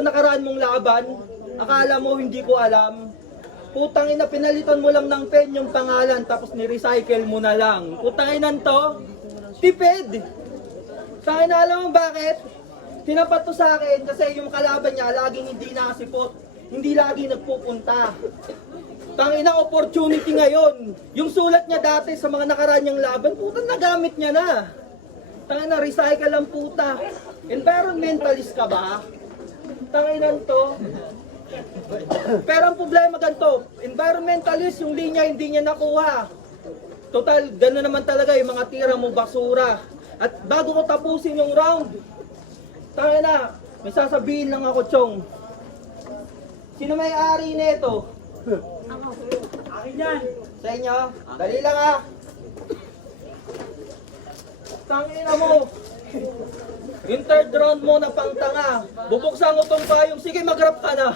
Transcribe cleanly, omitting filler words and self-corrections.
Nakaraan mong laban, akala mo hindi ko alam. Putang ina, pinalitan mo lang ng pen yung pangalan tapos ni-recycle mo na lang. Putang ina to, tipid. Tangin na, alam mo bakit? Tinapat to sa akin kasi yung kalaban niya laging hindi nakasipot. Hindi lagi nagpupunta. Tangin na, opportunity ngayon. Yung sulat niya dati sa mga nakaraan niyang laban, putang nagamit niya na. Tangin na, recycle ang puta. Environmentalist ka ba? Tanginan to. Pero ang problema ganito, environmentalist, yung linya hindi niya nakuha. Total, gano'n naman talaga yung mga tira mo basura. At bago ko tapusin yung round, tangina, may sasabihin lang ako, Chong. Sino may-ari nito? Akin yan. Sa inyo? Dali lang ah. Tangina mo. Yung third round mo na pangtanga. Bubuksan ko tong payong. Sige, mag-rap ka na.